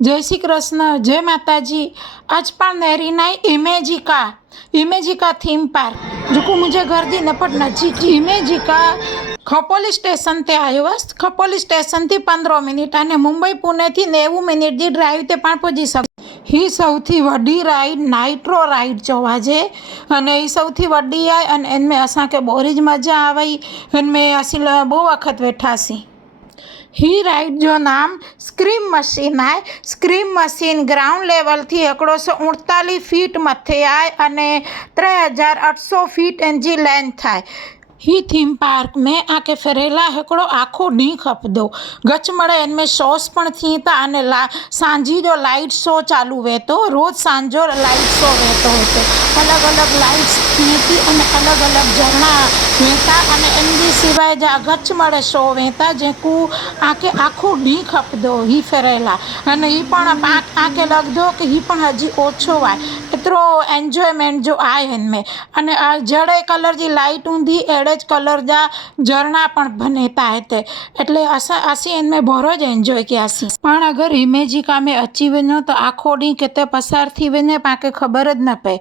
जय श्री कृष्ण, जय माताजी। आज पण नेरीना इमेजिका थीम पार्क जो मुझे घर दी नपट नजीक इमेजिका खपोली स्टेशन ते आयो बस। खपोली स्टेशन थी 15 मिनिट अने मुंबई पुणे थी 90 मिनिट की ड्राइव ते पण पहुंची सक। ही सौथी वड्डी राइड नाइट्रो राइड चवाजे अने ही सौथी वड्डी है अने इनमें असांखे बोरीज मजा आई। इनमें असी बहु वखत वेठासी। ही राइड जो नाम स्क्रीम मशीन है। स्क्रीम मशीन ग्राउंड लेवल थी 148 फीट मथे आए अने 3800 फीट इनकी लेंथ है। ही थीम पार्क में आके फिरेला हिकिड़ो आखो डी खपदो। गच मड़े इनमें शोस पण थी था अने सांझी जो लाइट शो चालू वे तो रोज सांजो लाइट शो वेतो होते। अलग अलग लाइट्स थी थी अने अलग अलग झरना वेता अने इनकी सिवाय जा गच मड़े शो वेता जेकू आके आखो डी खपदो ही फिरेला अने ही पण आके लगदो कि ही पण हजी ओछो आए एतरो एन्जॉयमेंट जो आए इनमें अने जड़े कलर जी लाइट हुंदी कलर जा झरना पण बनेता है एटले असी इनमें भरोज एंजॉय कियासी। पण अगर इमेजिका में अची वञो तो आखो डी किते पसार थी वञे पाके खबर ज न पए।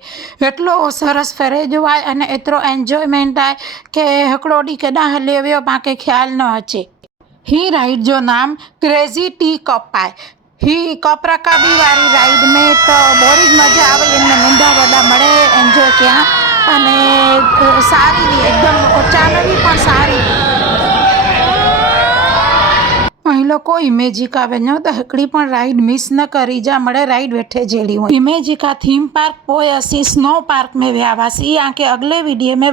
एटलो सरस फेरे जो आहे अने एतरो एंजॉयमेंट आहे कि हिकिड़ो डी केॾां हली वियो पाके ख्याल न अचे। ही राइड जो नाम क्रेजी टी कप है। ही कप रकाबी वाली राइड में तो बोरी मजा आवे। इनमें नंढा वॾा मळे एंजॉय किया अने सारी भी एकदम चालवी पण सारी अहीं लोको इमेजिका वञो तो हिकिड़ी पण राइड मिस न करी जा मड़े राइड वेठे जेड़ी हुई। इमेजिका थीम पार्क पोइ असी स्नो पार्क में विया हुआसीं। आके अगले वीडियो में